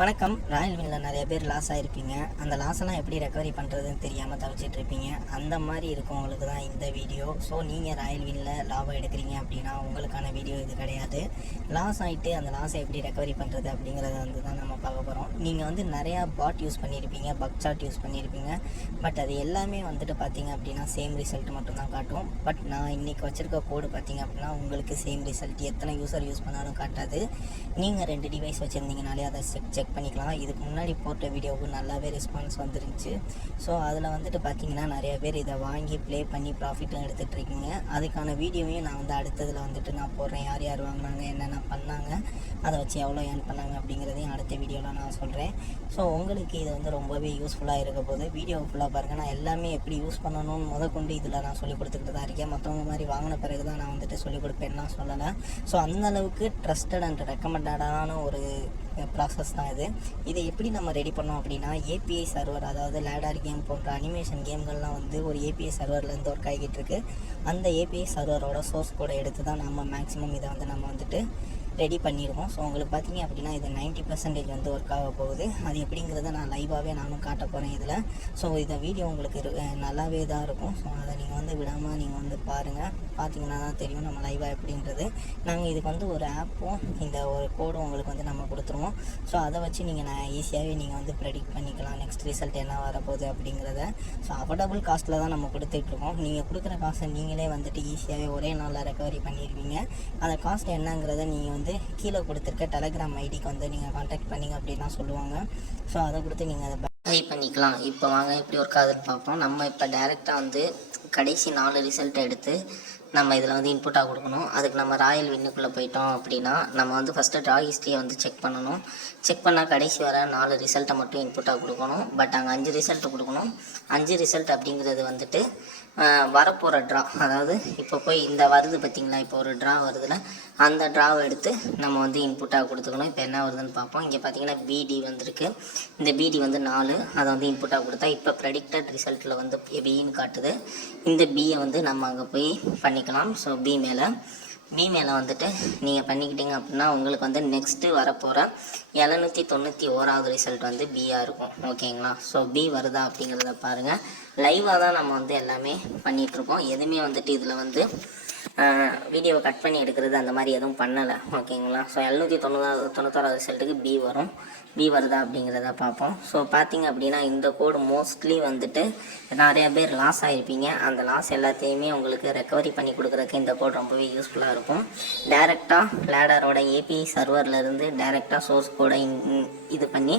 வணக்கம். ராயல் வின்னில் நிறைய பேர் லாஸ் ஆகிருப்பீங்க. அந்த லாஸெல்லாம் எப்படி ரெக்கவரி பண்ணுறதுன்னு தெரியாமல் தவிச்சிட்டு இருப்பீங்க. அந்த மாதிரி இருக்கவங்களுக்கு தான் இந்த வீடியோ. ஸோ நீங்கள் ராயல் வின்னில் லாபம் எடுக்கிறீங்க அப்படின்னா உங்களுக்கான வீடியோ இது கிடையாது. லாஸ் ஆகிட்டு அந்த லாஸை எப்படி ரெக்கவரி பண்ணுறது அப்படிங்கிறத தான் நம்ம பார்க்க போகிறோம். நீங்கள் நிறையா பாட் யூஸ் பண்ணியிருப்பீங்க, பக் சார்ட் யூஸ் பண்ணியிருப்பீங்க. பட் அது எல்லாமே பார்த்தீங்க அப்படின்னா சேம் ரிசல்ட் மட்டும்தான் காட்டும். பட் நான் இன்றைக்கி வச்சுருக்க கோடு பார்த்தீங்க அப்படின்னா உங்களுக்கு சேம் ரிசல்ட் எத்தனை யூஸர் யூஸ் பண்ணாலும் காட்டாது. நீங்கள் 2 டிவைஸ் வச்சுருந்தீங்கனாலே அதை செக் பண்ணிக்கலாம். இதுக்கு முன்னாடி போட்ட வீடியோவுக்கு நல்லாவே ரெஸ்பான்ஸ் வந்துருந்துச்சு. ஸோ அதில் பார்த்தீங்கன்னா நிறைய பேர் இதை வாங்கி ப்ளே பண்ணி ப்ராஃபிட்டும் எடுத்துகிட்டு இருக்கீங்க. அதுக்கான வீடியோவையும் நான் அடுத்ததில் நான் போடுறேன். யார் யார் வாங்கினாங்க, என்னென்ன பண்ணாங்க, அதை வச்சு எவ்வளோ ஏர்ன் பண்ணாங்க அப்படிங்கிறதையும் அடுத்த வீடியோவில் நான் சொல்கிறேன். ஸோ உங்களுக்கு இது ரொம்பவே யூஸ்ஃபுல்லாக இருக்க போது வீடியோ ஃபுல்லாக பாருங்கள். நான் எல்லாமே எப்படி யூஸ் பண்ணணும்னு முதற்கொண்டு இதில் நான் சொல்லிக் கொடுத்துக்கிட்டு தான் இருக்கேன். மற்றவங்க மாதிரி வாங்கின பிறகு தான் நான் சொல்லிக் கொடுப்பேன்னா சொல்லலை. ஸோ அந்தளவுக்கு ட்ரஸ்டட் அண்ட் ரெக்கமெண்டடான ஒரு ப்ராசஸ் தான் இது. இதை எப்படி நம்ம ரெடி பண்ணோம் அப்படின்னா ஏபிஐ சர்வர், அதாவது லேடர் கேம் போன்ற அனிமேஷன் கேம்கள்லாம் ஒரு ஏபிஐ சர்வர்லேருந்து ஒர்க் ஆகிட்டு இருக்குது. அந்த ஏபிஐ சர்வரோட சோர்ஸ் கோடை எடுத்து தான் நம்ம மேக்ஸிமம் இதை நம்ம ரெடி பண்ணிடுவோம். ஸோ உங்களுக்கு பார்த்தீங்க அப்படின்னா இது 90% ஒர்க் ஆக போகுது. அது எப்படிங்கிறத நான் லைவாகவே நானும் காட்ட போகிறேன் இதில். ஸோ இந்த வீடியோ உங்களுக்கு நல்லாவே தான் இருக்கும். ஸோ அதை நீங்கள் விடாமல் நீங்கள் பாருங்கள். பார்த்தீங்கன்னா தான் தெரியும் நம்ம லைவாக எப்படின்றது. நாங்கள் இதுக்கு ஒரு ஆப்பும் இந்த ஒரு கோடும் உங்களுக்கு நம்ம கொடுத்துருவோம். ஸோ அதை வச்சு நீங்கள் ஈஸியாகவே நீங்கள் ப்ரெடிக்ட் பண்ணிக்கலாம் நெக்ஸ்ட் ரிசல்ட் என்ன வரப்போகுது அப்படிங்கிறத. ஸோ அஃபோர்டபுள் காஸ்ட்டில் தான் நம்ம கொடுத்துட்ருக்கோம். நீங்கள் கொடுக்குற காசை நீங்களே ஈஸியாகவே ஒரே நாளில் ரெக்கவரி பண்ணிடுவீங்க. அந்த காஸ்ட் என்னங்கிறத நீங்கள் கீழே கொடுத்துருக்க டெலகிராம் ஐடிக்கு நீங்கள் கான்டாக்ட் பண்ணிங்க அப்படின்னா சொல்லுவாங்க. ஸோ அதை கொடுத்து நீங்கள் அதை பை பண்ணிக்கலாம். இப்போ வாங்க எப்படி ஒர்க் ஆகுதுன்னு பார்ப்போம். நம்ம இப்போ டைரெக்டாக கடைசி 4 ரிசல்ட்டை எடுத்து நம்ம இதில் இன்புட்டாக கொடுக்கணும். அதுக்கு நம்ம ராயல் வின்னுக்குள்ளே போயிட்டோம் அப்படின்னா நம்ம ஃபஸ்ட்டு ட்ரா ஹிஸ்ட்ரியை செக் பண்ணணும். செக் பண்ணால் கடைசி வர 4 ரிசல்ட்டை மட்டும் இன்புட்டாக கொடுக்கணும். பட் அங்கே 5 ரிசல்ட்டு கொடுக்கணும். 5 ரிசல்ட் அப்படிங்கிறது வரப்போகிற ட்ரா, அதாவது இப்போ போய் இந்த வருது பார்த்திங்களா, இப்போ ஒரு ட்ரா வருதுல, அந்த ட்ராவை எடுத்து நம்ம இன்புட்டாக கொடுத்துக்கணும். இப்போ என்ன வருதுன்னு பார்ப்போம். இங்கே பார்த்தீங்கன்னா பிடி வந்திருக்கு. இந்த பிடி 4, அதை இன்புட்டாக கொடுத்தா இப்போ ப்ரெடிக்டட் ரிசல்ட்டில் பின்னு காட்டுது. இந்த பியை நம்ம அங்கே போய் பண்ணிக்கலாம். ஸோ பி மேலே நீங்கள் பண்ணிக்கிட்டீங்க அப்படின்னா உங்களுக்கு நெக்ஸ்ட்டு வரப்போகிற 791வது ரிசல்ட் பியாக இருக்கும். ஓகேங்களா? ஸோ பி வருதா அப்படிங்கிறத பாருங்கள். லைவாக தான் நம்ம எல்லாமே பண்ணிகிட்ருக்கோம். எதுவுமே இதில் வீடியோவை கட் பண்ணி எடுக்கிறது அந்த மாதிரி எதுவும் பண்ணலை. ஓகேங்களா? ஸோ 791வது ரிசல்ட்டுக்கு பி வரும். பி வருதா அப்படிங்கிறத பார்ப்போம். ஸோ பார்த்தீங்க அப்படின்னா இந்த கோடு மோஸ்ட்லி நிறையா பேர் லாஸ் ஆகிருப்பீங்க. அந்த லாஸ் எல்லாத்தையுமே உங்களுக்கு ரெக்கவரி பண்ணி கொடுக்குறதுக்கு இந்த கோட் ரொம்பவே யூஸ்ஃபுல்லாக இருக்கும். டைரெக்டாக லேடரோட ஏபிஐ சர்வர்லேருந்து டைரெக்டாக சோர்ஸ் கோடை இது பண்ணி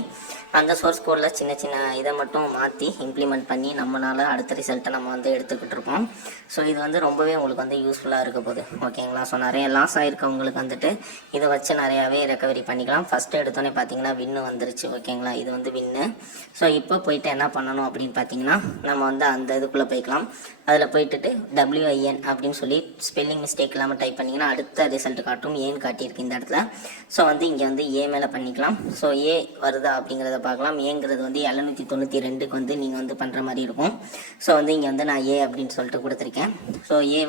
அந்த சோர்ஸ் கோடில் சின்ன சின்ன இதை மட்டும் மாற்றி இம்ப்ளிமெண்ட் பண்ணி நம்மளால் அடுத்த ரிசல்ட்டை நம்ம எடுத்துக்கிட்டு இருக்கோம். ஸோ இது ரொம்பவே உங்களுக்கு யூஸ்ஃபுல்லாக இருக்க போகுது. ஓகேங்களா? ஸோ நிறைய லாஸ் ஆகிருக்கவங்களுக்கு இதை வச்சு நிறையாவே ரெக்கவரி பண்ணிக்கலாம். ஃபஸ்ட்டு எடுத்தோன்னே பார்த்தீங்கன்னா வின்னு வந்துருச்சு. ஓகேங்களா? இது வின்னு. ஸோ இப்போ போயிட்டு என்ன பண்ணணும் அப்படின்னு பார்த்தீங்கன்னா நம்ம அந்த இதுக்குள்ளே போய்க்கலாம். அதில் போயிட்டு WIN அப்படின்னு சொல்லி ஸ்பெல்லிங் மிஸ்டேக் இல்லாமல் டைப் பண்ணிங்கன்னா அடுத்த ரிசல்ட் காட்டும். ஏன்னு காட்டியிருக்கு இந்த இடத்துல. ஸோ இங்கே ஏ மேலே பண்ணிக்கலாம். ஸோ ஏ வருதா அப்படிங்கிறத பார்க்கலாம். ஏங்கிறது 792க்கு நீங்கள் பண்ணுற மாதிரி இருக்கும். ஸோ இங்கே நான் ஏ அப்படின்னு சொல்லிட்டு கொடுத்துருக்கேன். ஸோ ஏ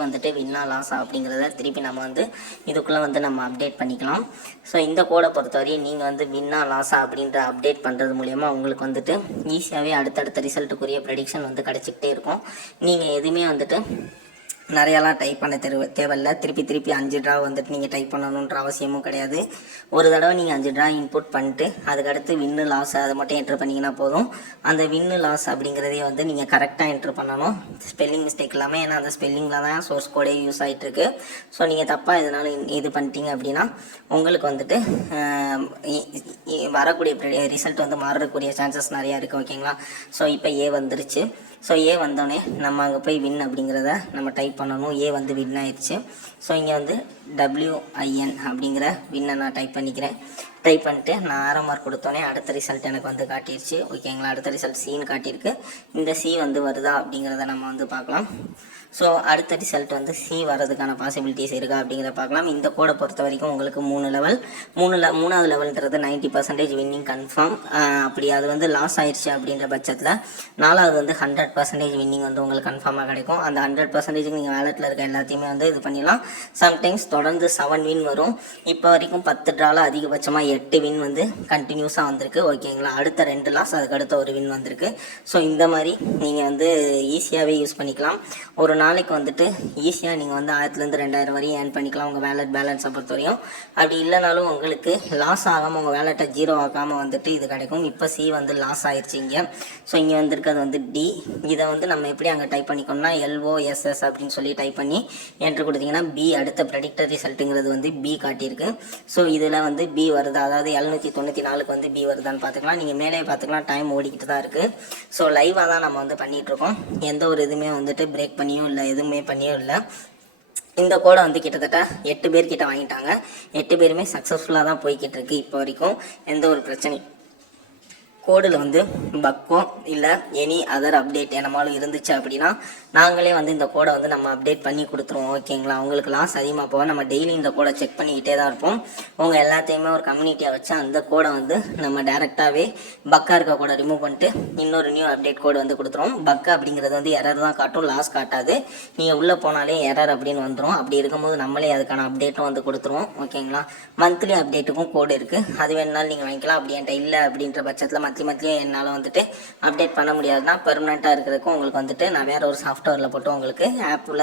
வின்னா லாஸா அப்படிங்கிறத திருப்பி நம்ம இதுக்குள்ளே நம்ம அப்டேட் பண்ணிக்கலாம். ஸோ இந்த கோடை பொறுத்தவரை நீங்கள் வின்னா லாஸா அப்படின்ற அப்டேட் பண்ணுறது மூலயமா உங்களுக்கு ஈஸியாகவே அடுத்தடுத்த ரிசல்ட்டுக்குரிய ப்ரெடிக்ஷன் கிடச்சிக்கிட்டே இருக்கும். நீங்கள் எதுவுமே நிறையாலாம் டைப் பண்ண தேவையில்லை. திருப்பி 5 ட்ரா நீங்கள் டைப் பண்ணணுன்ற அவசியமும் கிடையாது. ஒரு தடவை நீங்கள் 5 ட்ரா இன்புட் பண்ணிட்டு அதுக்கடுத்து வின்னு லாஸ் அதை மட்டும் என்ட்ரு பண்ணிங்கன்னா போதும். அந்த வின்னு லாஸ் அப்படிங்கிறதே நீங்கள் கரெக்டாக என்ட்ரு பண்ணணும், ஸ்பெல்லிங் மிஸ்டேக் இல்லாமல். ஏன்னா அந்த ஸ்பெல்லிங்கில் தான் சோர்ஸ் கோடே யூஸ் ஆகிட்டுருக்கு. ஸோ நீங்கள் தப்பாக இதனால் இது பண்ணிட்டீங்க அப்படின்னா உங்களுக்கு வரக்கூடிய ரிசல்ட் மாறக்கூடிய சான்சஸ் நிறையா இருக்குது. ஓகேங்களா? ஸோ இப்போ ஏ வந்துருச்சு. ஸோ ஏ வந்தோடனே நம்ம அங்கே போய் வின் அப்படிங்கிறத நம்ம டைப் பண்ணணும். ஏ வின் ஆயிடுச்சு. ஸோ இங்கே WIN அப்படிங்கிற வின்னை நான் டைப் பண்ணிக்கிறேன். டைப் பண்ணிட்டு நான் ஆரோ மார்க் கொடுத்தோன்னே அடுத்த ரிசல்ட் எனக்கு காட்டிடுச்சு. ஓகேங்களா? அடுத்த ரிசல்ட் சின்னு காட்டியிருக்கு. இந்த சி வருதா அப்படிங்கிறத நம்ம பார்க்கலாம். ஸோ அடுத்த ரிசல்ட் சி வரதுக்கான பாசிபிலிட்டிஸ் இருக்கா அப்படிங்கிறத பார்க்கலாம். இந்த கோடை பொறுத்த வரைக்கும் உங்களுக்கு 3 லெவல். 3வது லெவல்ன்றது 90% வின்னிங் கன்ஃபார்ம். அப்படி அது லாஸ் ஆயிடுச்சு அப்படின்ற பட்சத்தில் 4வது 100% வின்னிங் உங்களுக்கு கன்ஃபார்மாக கிடைக்கும். அந்த 100% நீங்கள் வேலெட்டில் இருக்க எல்லாத்தையுமே இது பண்ணிடலாம். சம்டைம்ஸ் தொடர்ந்து 7 வின் வரும். இப்போ வரைக்கும் 10 ட்ராவில் அதிகபட்சமாக 8 வின் வந்து கண்டினியூஸாக வந்திருக்கு. ஓகேங்களா, அடுத்த 2 லாஸ், அதுக்கடுத்த ஒரு வின் வந்திருக்கு. ஸோ இந்த மாதிரி நீங்கள் வந்து ஈஸியாகவே யூஸ் பண்ணிக்கலாம். ஒரு நாளைக்கு வந்துட்டு ஈஸியாக நீங்கள் வந்து 1000லேருந்து 2000 வரையும் ஏர்ன் பண்ணிக்கலாம் உங்கள் வேலட் பேலன்ஸை பொறுத்த வரையும். அப்படி இல்லைனாலும் உங்களுக்கு லாஸ் ஆகாமல் உங்கள் வேலெட்டை ஜீரோ ஆகாமல் வந்துட்டு இது கிடைக்கும். இப்போ சி வந்து லாஸ் ஆயிடுச்சு இங்கே. ஸோ இங்கே வந்திருக்கிறது வந்து டி. இதை வந்து நம்ம எப்படி அங்கே டைப் பண்ணிக்கோம்னா LOSS அப்படின்னு சொல்லி டைப் பண்ணி என்ட்ரு கொடுத்தீங்கன்னா பி, அடுத்த ப்ரெடிக்டர் ரிசல்ட்டுங்கிறது வந்து பி காட்டியிருக்கு. ஸோ இதில் வந்து பி வருது, அதாவது 794க்கு வந்து பி வருதான்னு பார்த்துக்கலாம். நீங்கள் மேலே பார்த்துக்கலாம், டைம் ஓடிக்கிட்டு தான் இருக்குது. ஸோ லைவாக தான் நம்ம வந்து பண்ணிகிட்ருக்கோம். எந்த ஒரு இதுவுமே வந்துட்டு பிரேக் பண்ணியும் இல்லை, எதுவுமே பண்ணியும் இல்லை. இந்த கோடை வந்து கிட்டத்தட்ட 8 பேர்கிட்ட வாங்கிட்டாங்க. 8 பேருமே சக்ஸஸ்ஃபுல்லாக தான் போய்கிட்டு இருக்கு. இப்போ வரைக்கும் எந்த ஒரு பிரச்சனையும் கோடில் வந்து பக்கோ இல்லை எனி அதர் அப்டேட் என்னமாலும் இருந்துச்சு அப்படின்னா நாங்களே வந்து இந்த கோடை வந்து நம்ம அப்டேட் பண்ணி கொடுத்துருவோம். ஓகேங்களா, உங்களுக்கு லாஸ் அதிகமாக போக நம்ம டெய்லி இந்த கோடை செக் பண்ணிக்கிட்டே தான் இருப்போம். உங்கள் எல்லாத்தையுமே ஒரு கம்யூனிட்டியாக வச்சு அந்த கோடை வந்து நம்ம டேரெக்டாகவே பக்கா இருக்க கோடை ரிமூவ் பண்ணிட்டு இன்னொரு நியூ அப்டேட் கோடு வந்து கொடுத்துருவோம். பக்கா அப்படிங்கிறது வந்து எரர் தான் காட்டும், லாஸ் காட்டாது. நீங்கள் உள்ளே போனாலே எரர் அப்படின்னு வந்துடும். அப்படி இருக்கும்போது நம்மளே அதுக்கான அப்டேட்டும் வந்து கொடுத்துருவோம். ஓகேங்களா, மந்த்லி அப்டேட்டுக்கும் கோடு இருக்குது, அது வேணுனாலும் நீங்கள் வாங்கிக்கலாம். அப்படி என்கிட்ட இல்லை அப்படின்ற பட்சத்தில் மந்த்லி என்னால் வந்துட்டு அப்டேட் பண்ண முடியாதுன்னா பெர்மனெண்ட்டாக இருக்கிறதுக்கும் உங்களுக்கு வந்துட்டு நான் வேறு ஒரு சாஃப்ட்வேரில் போட்டு உங்களுக்கு ஆப்பில்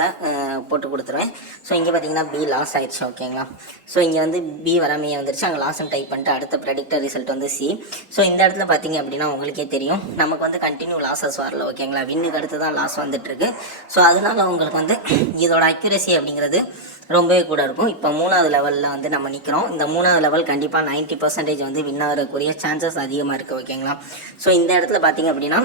போட்டு கொடுத்துருவேன். ஸோ இங்கே பார்த்தீங்கன்னா பி லாஸ் ஆயிடுச்சு. ஓகேங்களா, ஸோ இங்கே வந்து பி வராமையே வந்துருச்சு. அங்கே லாஸ்ன்னு டைப் பண்ணிட்டு அடுத்த ப்ரெடிக்டர் ரிசல்ட் வந்து சி. ஸோ இந்த இடத்துல பார்த்தீங்க அப்படின்னா உங்களுக்கே தெரியும் நமக்கு வந்து கண்டினியூ லாஸஸ் வரல. ஓகேங்களா, வின்னுக்கு அடுத்து தான் லாஸ் வந்துட்டுருக்கு. ஸோ அதனால உங்களுக்கு வந்து இதோட அக்யூரசி அப்படிங்கிறது ரொம்பவே கூட இருக்கும். இப்போ 3வது லெவலில் வந்து நம்ம நிற்கிறோம். இந்த 3வது லெவல் கண்டிப்பாக 90% வந்து வின் ஆகக்கூடிய சான்சஸ் அதிகமாக இருக்குது. ஓகேங்களா, ஸோ இந்த இடத்துல பார்த்தீங்க அப்படின்னா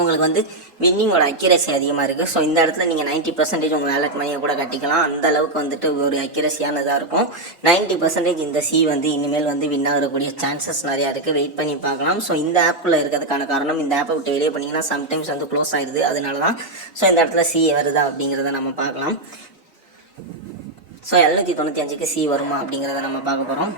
உங்களுக்கு வந்து வின்னிங்கோட அக்யூரசி அதிகமாக இருக்குது. ஸோ இந்த இடத்துல நீங்கள் 90% உங்கள் வேலட் மணியை கூட கட்டிக்கலாம். அந்த அளவுக்கு வந்துட்டு ஒரு அக்யூரசியானதாக இருக்கும். 90% இந்த சி வந்து இனிமேல் வந்து வின் ஆகக்கூடிய சான்சஸ் நிறையா இருக்குது. வெயிட் பண்ணி பார்க்கலாம். ஸோ இந்த ஆப்புக்குள்ளே இருக்கிறதுக்கான காரணம் இந்த ஆப்பை விட்டு வெளியே பண்ணிங்கன்னா சம்டைம்ஸ் வந்து க்ளோஸ் ஆகிடுது, அதனால தான். ஸோ இந்த இடத்துல சி வருதா அப்படிங்கிறத நம்ம பார்க்கலாம். ஸோ 795க்கு சி வருமா அப்படிங்கிறத நம்ம பார்க்க போகிறோம்.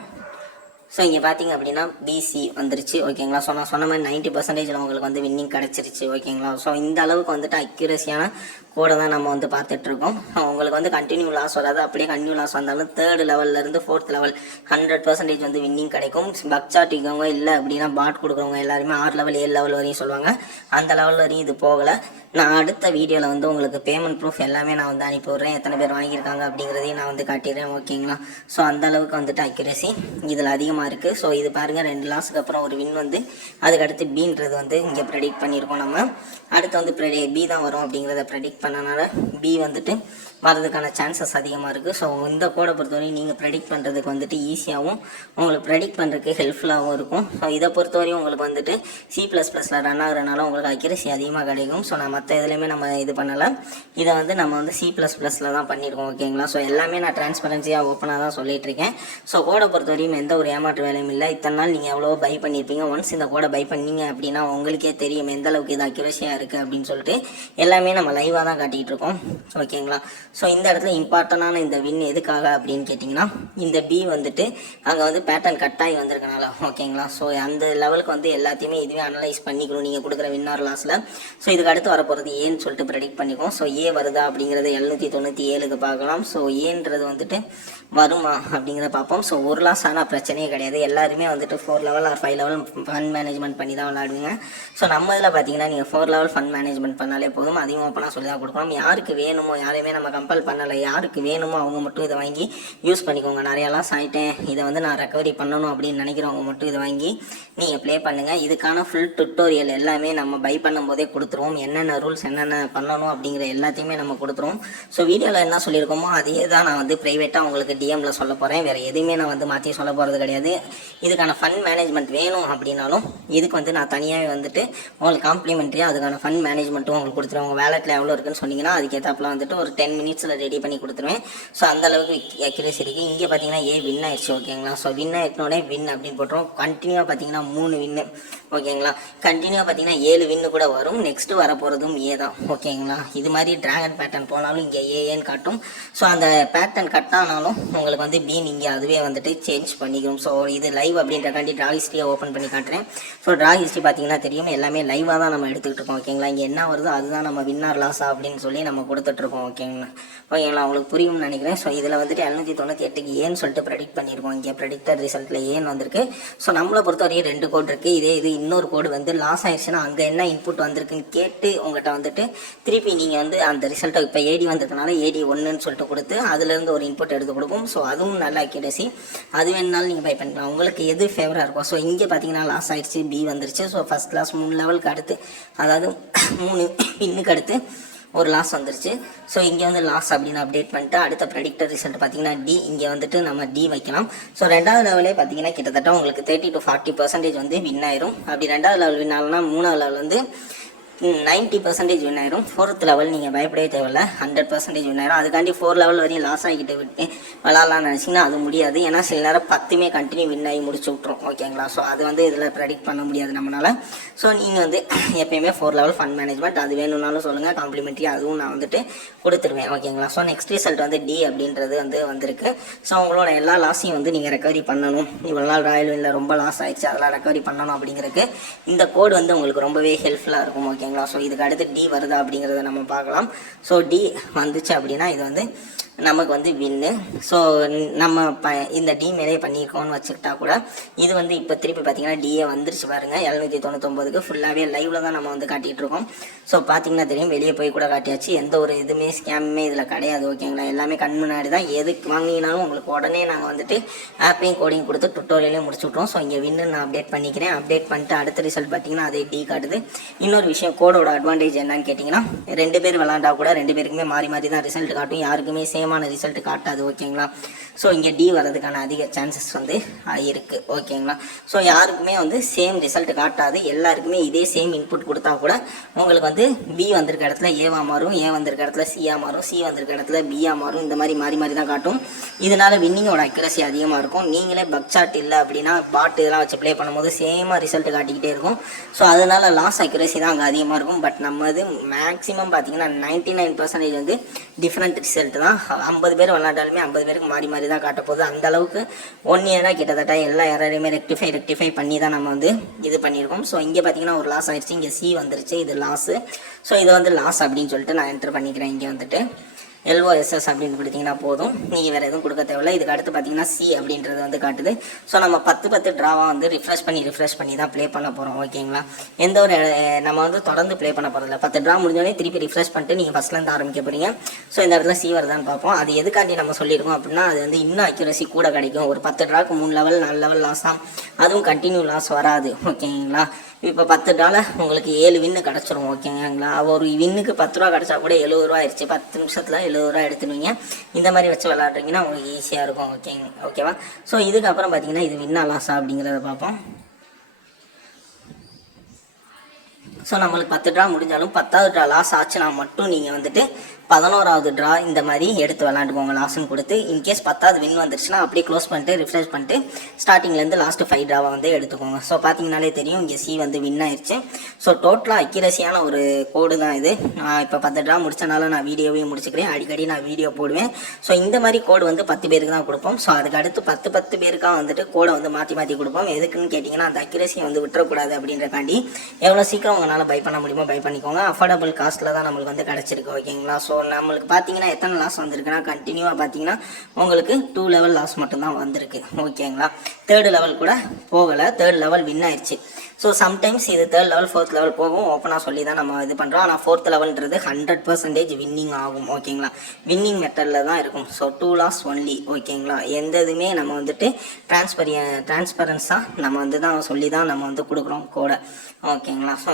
ஸோ இங்கே பார்த்தீங்க அப்படின்னா பிசி வந்துருச்சு. ஓகேங்களா, ஸோ நான் சொன்ன மாதிரி 90% உங்களுக்கு வந்து வின்னிங் கிடச்சிருச்சு. ஓகேங்களா, ஸோ இந்த அளவுக்கு வந்துட்டு அக்யூரஸியான கோடை தான் நம்ம வந்து பார்த்துட்ருக்கோம். உங்களுக்கு வந்து கண்டினியூ லாஸ் வராது. அப்படியே கண்டினியூ லாஸ் வந்தாலும் 3rd லெவல்லேருந்து 4th லெவல் 100% வந்து வின்னிங் கிடைக்கும். பக் சார்ட் இருக்கவங்க இல்லை அப்படின்னா பாட் கொடுக்குறவங்க எல்லாருமே 6 லெவல் 7 லெவல் வரையும் சொல்லுவாங்க. அந்த லெவல் வரையும் இது போகலை. நான் அடுத்த வீடியோவில் வந்து உங்களுக்கு பேமெண்ட் ப்ரூஃப் எல்லாமே நான் வந்து அனுப்பி விட்றேன். எத்தனை பேர் வாங்கியிருக்காங்க அப்படிங்கிறதையும் நான் வந்து காட்டிடுறேன். ஓகேங்களா, ஸோ அந்த அளவுக்கு வந்துட்டு அக்யூரசி இதில் அதிகமாக இருக்குது. ஸோ இது பாருங்கள், 2 லாஸுக்கு அப்புறம் ஒரு வின் வந்து அதுக்கடுத்து பீன்றது வந்து இங்கே ப்ரெடிக்ட் பண்ணியிருக்கோம். நம்ம அடுத்து வந்து பி தான் வரும் அப்படிங்கிறத ப்ரெடிக்ட் பண்ணனால பி வந்துட்டு வரதுக்கான சான்சஸ் அதிகமாக இருக்குது. ஸோ இந்த கோடை பொறுத்தவரையும் நீங்கள் ப்ரெடிக்ட் பண்ணுறதுக்கு வந்துட்டு ஈஸியாகவும் உங்களுக்கு ப்ரெடிக்ட் பண்ணுறதுக்கு ஹெல்ப்ஃபுல்லாகவும் இருக்கும். ஸோ இதை பொறுத்தவரையும் உங்களுக்கு வந்துட்டு C++ல் ரன் ஆகுறதுனால உங்களுக்கு அக்யூரசி அதிகமாக கிடைக்கும். ஸோ நான் மற்ற இதுலேயுமே நம்ம இது பண்ணலை, இதை வந்து நம்ம வந்து C++ல் தான் பண்ணியிருக்கோம். ஓகேங்களா, ஸோ எல்லாமே நான் டிரான்ஸ்பரன்சியாக ஓப்பனாக தான் சொல்லிட்டு இருக்கேன். ஸோ கோடை பொறுத்தவரையும் எந்த ஒரு ஏமாற்று வேலையும் இல்லை. இத்தனை நாள் நீங்கள் எவ்வளோ பை பண்ணியிருப்பீங்க. ஒன்ஸ் இந்த கோடை பை பண்ணீங்க அப்படின்னா உங்களுக்கே தெரியும் எந்த அளவுக்கு இது அக்யூரஸியாக இருக்குது அப்படின்னு சொல்லிட்டு. எல்லாமே நம்ம லைவாக தான் காட்டிகிட்டு இருக்கோம். ஓகேங்களா, ஸோ இந்த இடத்துல இம்பார்ட்டண்டான இந்த வின் எதுக்காக அப்படின்னு கேட்டிங்கன்னா இந்த பி வந்துட்டு அங்கே வந்து பேட்டர்ன் கட் ஆகி வந்திருக்கனால. ஓகேங்களா, ஸோ அந்த லெவலுக்கு வந்து எல்லாத்தையுமே இதுவே அனலைஸ் பண்ணிக்கணும் நீங்கள் கொடுக்குற வின்னார் லாஸில். ஸோ இதுக்கு அடுத்து வரப்போகிறது ஏன்னு சொல்லிட்டு ப்ரெடிக்ட் பண்ணிக்கும். ஸோ ஏ வருதா அப்படிங்கிறத 797க்கு பார்க்கலாம். ஸோ ஏன்றது வந்துட்டு வருமா அப்படிங்கிறத பார்ப்போம். ஸோ ஒரு லாஸ் ஆனால் பிரச்சனையே கிடையாது. எல்லாருமே வந்துட்டு 4 level or 5 level fund management பண்ணி தான் விளையாடுவீங்க. ஸோ நம்ம இதில் பார்த்தீங்கன்னா நீங்கள் 4 லெவல் ஃபண்ட் மேனேஜ்மெண்ட் பண்ணாலே போதும். அதையும் ஓப்பனாக சொல்லி தான் கொடுக்கணும். யாருக்கு வேணுமோ, யாரையுமே நம்ம கம்பல் பண்ணலை, யாருக்கு வேணுமோ அவங்க மட்டும் இதை வாங்கி யூஸ் பண்ணிக்கோங்க. நிறையா லாஸ் ஆகிட்டேன், இதை வந்து நான் ரெக்கவரி பண்ணணும் அப்படின்னு நினைக்கிறவங்க மட்டும் இதை வாங்கி நீங்கள் ப்ளே பண்ணுங்கள். இதுக்கான ஃபுல் டுட்டோரியல் எல்லாமே நம்ம பை பண்ணும்போதே கொடுத்துருவோம். என்னென்ன ரூல்ஸ் என்னென்ன பண்ணணும் அப்படிங்கிற எல்லாத்தையுமே நம்ம கொடுத்துருவோம். ஸோ வீடியோவில் என்ன சொல்லியிருக்கோமோ அதே தான் நான் வந்து ப்ரைவேட்டாக உங்களுக்கு டிஎம்மில் சொல்ல போகிறேன். வேறு எதுவுமே நான் வந்து மாற்றி சொல்ல போகிறது கிடையாது. இதுக்கான ஃபண்ட் மேனேஜ்மெண்ட் வேணும் அப்படின்னாலும் இதுக்கு வந்து நான் தனியாகவே வந்துட்டு உங்களுக்கு காம்ப்ளிமெண்ட்ரியாக அதுக்கான ஃபண்ட் மேனேஜ்மெண்ட்டும் உங்களுக்கு கொடுத்துருவேன். உங்கள் வேலெட்டில் எவ்வளோ இருக்குன்னு சொன்னீங்கன்னா அதுக்கேற்றாப்பில் வந்துட்டு ஒரு 10 மினிட்ஸில் ரெடி பண்ணி கொடுத்துருவேன். ஸோ அந்தளவுக்கு அக்யூரேசி இருக்குது. இங்கே பார்த்தீங்கன்னா ஏ வின் ஆயிடுச்சு. ஓகேங்களா, ஸோ வின் ஆகிட்டோடனே வின் அப்படின்னு போட்டுரும். கண்டினியூவாக பார்த்தீங்கன்னா 3 வின்னு. ஓகேங்களா, கண்டினியூவாக பார்த்தீங்கன்னா 7 வின்னு கூட வரும். நெக்ஸ்ட்டு வரப்போகிறதும் ஏ தான். ஓகேங்களா, இது மாதிரி ட்ராகன் பேட்டர்ன் போனாலும் இங்கே ஏன்னு காட்டும். ஸோ அந்த பேட்டர்ன் கட் ஆனாலும் உங்களுக்கு வந்து பி நீங்கள் அதுவே வந்துட்டு சேஞ்ச் பண்ணிக்கணும். ஸோ இது லைவ் அப்படின்றக்காண்டி ட்ரா ஹிஸ்ட்ரியை ஓப்பன் பண்ணி காட்டுறேன். ஸோ ட்ரா ஹிஸ்ட்ரி பார்த்தீங்கன்னா தெரியும், எல்லாமே லைவாக தான் நம்ம எடுத்துக்கிட்டு இருக்கோம். ஓகேங்களா, இங்கே என்ன வருதோ அதுதான் நம்ம வின்னார் லாஸா அப்படின்னு சொல்லி நம்ம கொடுத்துட்ருக்கோம். ஓகேங்களா, ஓகேங்களா, உங்களுக்கு புரியும்னு நினைக்கிறேன். ஸோ இதில் வந்துட்டு 798க்கு ஏன்னு சொல்லிட்டு ப்ரெடிக்ட் பண்ணியிருக்கோம். இங்கே ப்ரெடிக்டட் ரிசல்ட்டில் ஏன்னு வந்திருக்கு. ஸோ நம்மளை பொறுத்த வரைக்கும் 2 கோடு இருக்குது. இது இன்னொரு கோடு வந்து லாஸ் ஆயிடுச்சுன்னா அங்கே என்ன இன்புட் வந்திருக்குன்னு கேட்டு உங்கள்கிட்ட வந்துட்டு திருப்பி நீங்கள் வந்து அந்த ரிசல்ட்டை இப்போ ஏடி வந்ததுனால ஏடி 1ன்னு சொல்லிட்டு கொடுத்து அதுலேருந்து ஒரு இன்புட் எடுத்து கொடுப்போம். ஸோ அதுவும் நல்ல அக்யூரசி. அது வேணுனாலும் நீங்கள் பை பண்ணிக்கலாம், உங்களுக்கு எது ஃபேவராக இருக்கும். ஸோ இங்கே பார்த்தீங்கன்னா லாஸ் ஆயிடுச்சு, பி வந்துருச்சு. ஸோ ஃபஸ்ட் கிளாஸ் 3 லெவலுக்கு அடுத்து, அதாவது 3 பின்னுக்கு அடுத்து ஒரு லாஸ் வந்துருச்சு. ஸோ இங்கே வந்து லாஸ் அப்படின்னு அப்டேட் பண்ணிட்டு அடுத்த ப்ரெடிக்டர் ரிசல்ட் பார்த்தீங்கன்னா டி. இங்கே வந்துட்டு நம்ம டி வைக்கலாம். ஸோ 2வது லெவலே பார்த்தீங்கன்னா கிட்டத்தட்ட உங்களுக்கு 30 to 40% வந்து வின் ஆயிரும். அப்படி 2வது லெவல் வின் ஆகலன்னா 3வது லெவல் வந்து 90% வின் ஆயிரும். 4th லெவல் நீங்கள் பயப்படவே தேவையில்ல, 100% வின் ஆயிரும். அதுக்காண்டி 4 லெவல் வரையும் லாஸ் ஆகிட்டு விட்டு விளாட்லான்னு நினச்சிங்கன்னா அது முடியாது. ஏன்னா சில நேரம் 10மே கண்டினியூ வின் ஆகி முடிச்சு விட்ரும். ஓகேங்களா, ஸோ அது வந்து இதில் ப்ரெடிக்ட் பண்ண முடியாது நம்மளால். ஸோ நீங்கள் வந்து எப்பயுமே 4 லெவல் ஃபண்ட் மேனேஜ்மெண்ட் அது வேணும்னாலும் சொல்லுங்கள், காம்ப்ளிமெண்ட்ரி அதுவும் நான் வந்துட்டு கொடுத்துருவேன். ஓகேங்களா, ஸோ நெக்ஸ்ட் ரிசல்ட் வந்து டி அப்படின்றது வந்து வந்திருக்கு. ஸோ உங்களோட எல்லா லாஸையும் வந்து நீங்கள் ரெக்கவரி பண்ணணும். இவ்வளோ நாள் ராயல் வின்னில் ரொம்ப லாஸ் ஆயிடுச்சு, அதெல்லாம் ரெக்கவரி பண்ணணும் அப்படிங்கிறதுக்கு இந்த கோடு வந்து உங்களுக்கு ரொம்பவே ஹெல்ப்ஃபுல்லாக இருக்கும். ஓகேங்களா, ஸோ இதுக்கு அடுத்து டி வருதா அப்படிங்கிறத நம்ம பார்க்கலாம். ஸோ டி வந்துச்சு அப்படின்னா இது வந்து நமக்கு வந்து வின்னு. ஸோ நம்ம இந்த டி மேலே பண்ணியிருக்கோம்னு வச்சுக்கிட்டா கூட இது வந்து இப்போ திருப்பி பார்த்தீங்கன்னா டிஏ வந்துருச்சு பாருங்கள். 799க்கு ஃபுல்லாகவே லைவில் தான் நம்ம வந்து காட்டிகிட்டு இருக்கோம். ஸோ பார்த்தீங்கன்னா தெரியும், வெளியே போய் கூட காட்டியாச்சு. எந்த ஒரு இதுவுமே ஸ்கேமுமே இதில் கிடையாது. ஓகேங்களா, எல்லாமே கண் முன்னாடி தான். எதுக்கு வாங்கினாலும் உங்களுக்கு உடனே நாங்கள் வந்துட்டு ஆப்பையும் கோடிங் கொடுத்து டுட்டோரியலையும் முடிச்சு விட்ருவோம். ஸோ இங்கே வின்னு நான் அப்டேட் பண்ணிக்கிறேன். அப்டேட் பண்ணிட்டு அடுத்த ரிசல்ட் பார்த்தீங்கன்னா அதே டி காட்டுது. இன்னொரு விஷயம், கோடோட அட்வான்டேஜ் என்னன்னு கேட்டிங்கன்னா 2 பேர் விளாண்டா கூட 2 பேருக்குமே மாறி மாறி தான் ரிசல்ட் காட்டும், யாருக்குமே சேமான ரிசல்ட் காட்டாது. ஓகேங்களா, ஸோ இங்கே டி வரதுக்கான அதிக சான்சஸ் வந்து இருக்குது. ஓகேங்களா, ஸோ யாருக்குமே வந்து சேம் ரிசல்ட் காட்டாது. எல்லாருக்குமே இதே சேம் இன்புட் கொடுத்தா கூட உங்களுக்கு வந்து பி வந்திருக்க இடத்துல ஏவா மாறும், ஏ வந்திருக்க இடத்துல சியா மாறும், சி வந்திருக்க இடத்துல பியா மாறும். இந்த மாதிரி மாறி மாறி தான் காட்டும். இதனால் வின்னிங்கோட அக்யூரசி அதிகமாக இருக்கும். நீங்களே பக் சார்ட் இல்லை அப்படின்னா பாட்டு இதெல்லாம் வச்சு ப்ளே பண்ணும்போது சேமாக ரிசல்ட் காட்டிக்கிட்டே இருக்கும். ஸோ அதனால் லாஸ் அக்யூரசி தான் அங்கே அதிகமாக இருக்கும். பட் நம்ம இது மேக்ஸிமம் பார்த்தீங்கன்னா 99% வந்து டிஃப்ரெண்ட் ரிசல்ட் தான். 50 பேர் விளாண்டாலுமே 50 பேருக்கு மாறி மாறி தான் காட்ட போகுது. அந்த அளவுக்கு 1 இயராக கிட்டத்தட்ட எல்லா எரரையுமே ரெக்டிஃபை பண்ணி தான் நம்ம வந்து இது பண்ணியிருக்கோம். ஸோ இங்கே பார்த்தீங்கன்னா ஒரு லாஸ் ஆயிடுச்சு, இங்கே சி வந்துருச்சு, இது லாஸு. ஸோ இது வந்து லாஸ் அப்படின்னு சொல்லிட்டு நான் என்டர் பண்ணிக்கிறேன். இங்கே வந்துட்டு LOSS அப்படின்னு கொடுத்தீங்கன்னா போதும், நீங்கள் வேறு எதுவும் கொடுக்க தேவையில்லை. இதுக்கு அடுத்து பார்த்தீங்கன்னா சி அப்படின்றது வந்து காட்டுது. ஸோ நம்ம 10 ட்ராவாக வந்து ரிஃப்ரெஷ் பண்ணி தான் ப்ளே பண்ண போகிறோம். ஓகேங்களா, எந்த ஒரு நம்ம வந்து தொடர்ந்து ப்ளே பண்ண போகிறதில்ல. 10 ட்ரா முடிஞ்சோடனே திருப்பி ரிஃப்ரெஷ் பண்ணிட்டு நீங்கள் ஃபஸ்ட்லேருந்து ஆரம்பிக்க போகிறீங்க. ஸோ இந்த இடத்துல சி வருதான்னு பார்ப்போம். அது எதுக்காண்டி நம்ம சொல்லியிருக்கோம் அப்படின்னா அது வந்து இன்னும் அக்யூரசி கூட கிடைக்கும். ஒரு 10 ட்ராக்கு 3 லெவல் 4 லெவல் லாஸ் ஆகும், அதுவும் கண்டினியூ லாஸ் வராது. ஓகேங்களா, இப்போ 10 டாலர் உங்களுக்கு 7 வின்னு கிடச்சிரும். ஓகேங்களா, ஒரு வின்னுக்கு 10 ரூபா கிடச்சா கூட 70 ரூபா ஆயிடுச்சு. 10 நிமிஷத்தில் 70 ரூபா எடுத்துடுவீங்க. இந்த மாதிரி வச்சு விளாட்றீங்கன்னா உங்களுக்கு ஈஸியாக இருக்கும். ஓகேவா, ஸோ இதுக்கப்புறம் பார்த்தீங்கன்னா இது வின்னா லாஸா அப்படிங்கிறத பார்ப்போம். ஸோ நம்மளுக்கு 10 ட்ரா முடிஞ்சாலும் 10வது ட்ரா லாஸ் ஆச்சுன்னா மட்டும் நீங்கள் வந்துட்டு 11வது ட்ரா இந்த மாதிரி எடுத்து விளாண்டுக்கோங்க லாஸ்ன்னு கொடுத்து. இன்கேஸ் 10வது வின் வந்துருச்சுன்னா அப்படியே க்ளோஸ் பண்ணிட்டு ரிஃப்ரெஷ் பண்ணிட்டு ஸ்டார்டிங்லேருந்து லாஸ்ட்டு 5 ட்ராவை வந்து எடுத்துக்கோங்க. ஸோ பார்த்தீங்கனாலே தெரியும், இங்கே சி வந்து வின் ஆயிடுச்சு. ஸோ டோட்டலாக அக்யூரஸியான ஒரு கோடு தான் இது. இப்போ 10 ட்ரா முடிச்சனால நான் வீடியோவையும் முடிச்சுக்கிறேன். அடிக்கடி நான் வீடியோ போடுவேன். ஸோ இந்த மாதிரி கோடு வந்து 10 பேருக்கு தான் கொடுப்போம். ஸோ அதுக்கு அடுத்து 10 பேருக்காக வந்துட்டு கோடை வந்து மாற்றி கொடுப்போம். எதுக்குன்னு கேட்டிங்கன்னா அந்த அக்யூரஸியை வந்து விட்டுறக்கூடாது அப்படின்றக்காண்டி எவ்வளோ சீக்கிரம் உங்களால் பை பண்ண முடியுமோ பை பண்ணிக்கோங்க. அஃபோர்டபுள் காஸ்ட்டில் தான் நம்மளுக்கு வந்து கிடச்சிருக்கு. ஓகேங்களா, ஸோ நம்மளுக்கு பார்த்தீங்கன்னா எத்தனை லாஸ் வந்திருக்குன்னா கண்டினியூவாக பார்த்தீங்கன்னா உங்களுக்கு 2 லெவல் லாஸ் மட்டும்தான் வந்திருக்கு. ஓகேங்களா, 3rd லெவல் கூட போகலை, 3rd லெவல் வின் ஆயிடுச்சு. ஸோ சம்டைம்ஸ் இது 3rd லெவல் 4th லெவல் போகும். ஓப்பனாக சொல்லி தான் நம்ம இது பண்ணுறோம். ஆனால் 4th லெவல்ன்றது 100% வின்னிங் ஆகும். ஓகேங்களா, வின்னிங் மெத்தடில் தான் இருக்கும். So 2 loss only. ஓகேங்களா, எந்த இதுவுமே நம்ம வந்துட்டு டிரான்ஸ்பரன்ஸாக நம்ம வந்து தான் சொல்லி தான் நம்ம வந்து கொடுக்குறோம் கோடை. ஓகேங்களா, ஸோ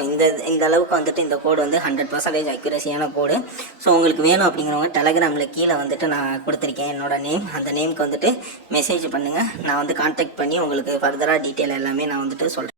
இந்த அளவுக்கு வந்துட்டு இந்த கோடு வந்து 100% அக்யூரஸியான கோடு. ஸோ உங்களுக்கு வேணும் அப்படிங்கிறவங்க டெலகிராமில் கீழே வந்துட்டு நான் கொடுத்துருக்கேன் என்னோட நேம். அந்த நேமுக்கு வந்துட்டு மெசேஜ் பண்ணுங்கள். நான் வந்து கான்டாக்ட் பண்ணி உங்களுக்கு ஃபர்தராக டீட்டெயில் எல்லாமே நான் வந்துட்டு சொல்கிறேன்.